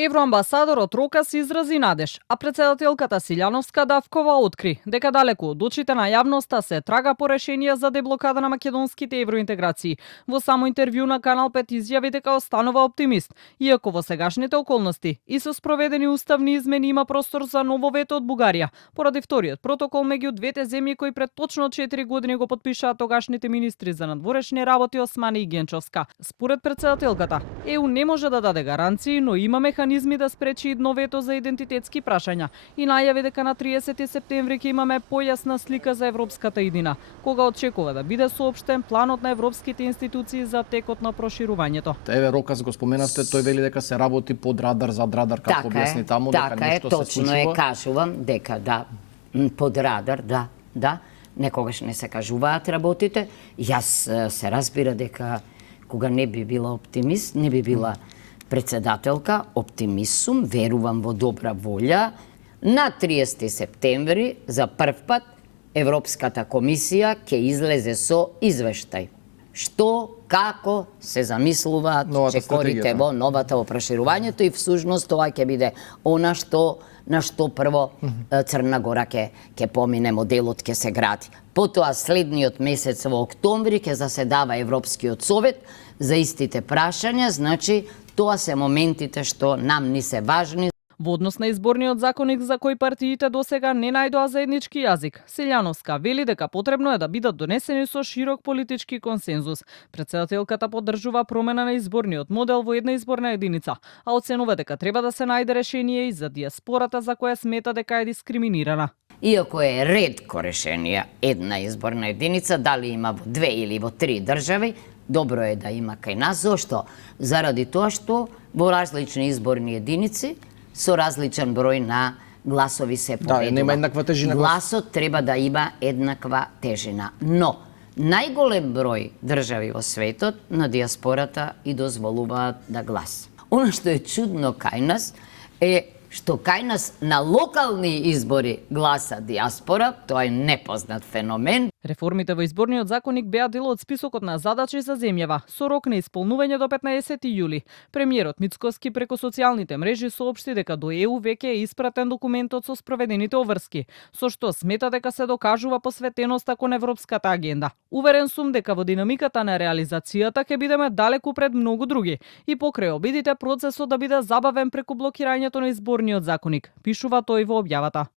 Евроамбасадорот Рокас изрази надеж, а претседателката Силјановска Давкова откри дека далеку од очите на јавноста се трага по решение за деблокада на македонските евроинтеграции. Во само интервју на Канал 5 изјави дека останува оптимист, иако во сегашните околности и со спроведени уставни измени има простор за ново вето од Бугарија, поради вториот протокол меѓу двете земји кои пред точно 4 години го потпишаа тогашните министри за надворешни работи Османи и Генчовска. Според претседателката, ЕУ не може да даде гаранции, но има механизми да спречи идно вето за идентитетски прашања и најави дека на 30 септември ќе имаме појасна слика за европската иднина, кога очекува да биде соопштен планот на европските институции за текот на проширувањето. Еве Рокас го споменавте, тој вели дека се работи под радар зад радар, како објасни таму дека нешто се случува. Така е, точно кажувам дека да, под радар, да, некогаш не се кажуваат работите. Јас се разбира дека кога не би била оптимист, не би била председателка, оптимист сум, верувам во добра волја. На 30 септември за прв пат Европската комисија ќе излезе со извештај. Што, како се замислуваат чекорите во новата во проширувањето и всушност тоа ќе биде она на што прво Црна Гора ќе помине, моделот ќе се гради. Потоа следниот месец во октомври ќе заседава Европскиот совет за истите прашања, значи тоа се моментите што нам ни се важни. Во однос на изборниот законник за кој партиите досега не најдоа заеднички јазик, Силјановска вели дека потребно е да бидат донесени со широк политички консензус. Претседателката поддржува промена на изборниот модел во една изборна единица, а оценува дека треба да се најде решение и за диаспората за која смета дека е дискриминирана. Иако е ретко решение една изборна единица, дали има во 2 или во 3 држави, добро е да има кај нас. Зошто? Заради тоа што во различни изборни единици со различен број на гласови се поведува. Да, нема еднаква тежина. Гласот треба да има еднаква тежина. Но најголем број држави во светот на диаспората и дозволуваат да глас. Она што е чудно кај нас е што кај нас на локални избори гласа диаспора, тоа е непознат феномен. Реформите во изборниот законник беа дел од списокот на задачи за земјава, со рок на исполнување до 15 јули. Премиерот Мицкоски преку социјалните мрежи соопшти дека до ЕУ веќе е испратен документот со спроведените обврски, со што смета дека се докажува посветеноста кон европската агенда. Уверен сум дека во динамиката на реализацијата ќе бидеме далеку пред многу други и покрај обидите процесот да биде забавен преку блокирањето на изборниот законник, пишува тој во објавата.